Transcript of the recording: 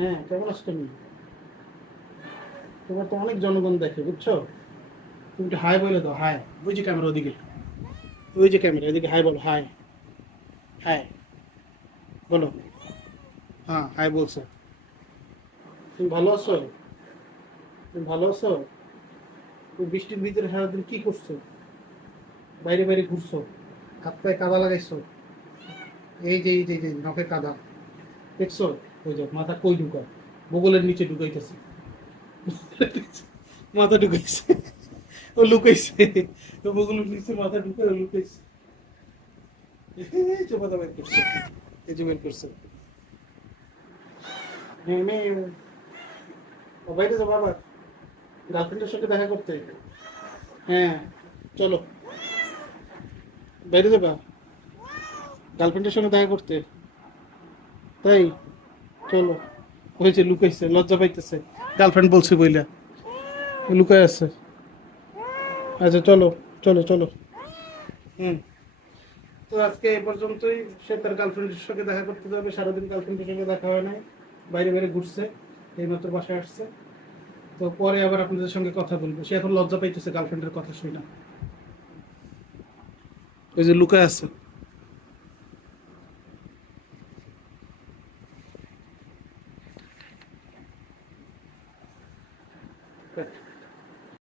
হ্যাঁ, কেমন আছো তুমি? তোমার তো অনেক জনগণ দেখে, বুঝছো? তুমি একটু হাই বলে দাও, হাই। ওই যে ক্যামেরা ওদিকে, ওই যে ক্যামেরা এদিকে, হাই বলো, হাই। হাই বলো। হ্যাঁ, হাই বলছো। তুমি ভালো আছো? তুমি ভালো আছো? তুমি বৃষ্টির ভিতরে সারাদিন কি করছো? বাইরে বাইরে ঘুরছো? হাত পায়ে কাদা লাগাইছো? এই যে নখে কাদা দেখছো? ওই যে মাথা কই ঢুকায়, বগলের নিচে ঢুকাইতেছে। মাথা ঢুকাইছে, ও লুকাইছে। ও বগলের নিচে মাথা ঢুকায়, ও লুকাইছে। এই যে মাথা বের করছে, এই যে বের করছে। হ্যাঁ, মেয়ে। ও বাইরে যাবো আবার গার্লফ্রেন্ডের সঙ্গে দেখা করতে। হ্যাঁ, চলো। বাইরে যাবা গার্লফ্রেন্ডের সঙ্গে দেখা করতে, তাই? চলো। ওই যে লুকাইছে, লজ্জা পাইতেছে, গার্লফ্রেন্ড বলছে বইলা লুকাই আছে। আচ্ছা, চলো, চলো, চলো। হুম। তো আজকে এই পর্যন্তই। সে তার গার্লফ্রেন্ডের সঙ্গে দেখা করতে যাবে, সারাদিন গার্লফ্রেন্ডের সঙ্গে দেখা হয় নাই, বাইরে বাইরে ঘুরছে, এইমাত্র বাসায় আসছে। তো পরে আবার আপনাদের সঙ্গে কথা বলবো। সে এখন লজ্জা পাইতেছে গার্লফ্রেন্ডের কথা শুই না, ওই যে লুকায় আছে।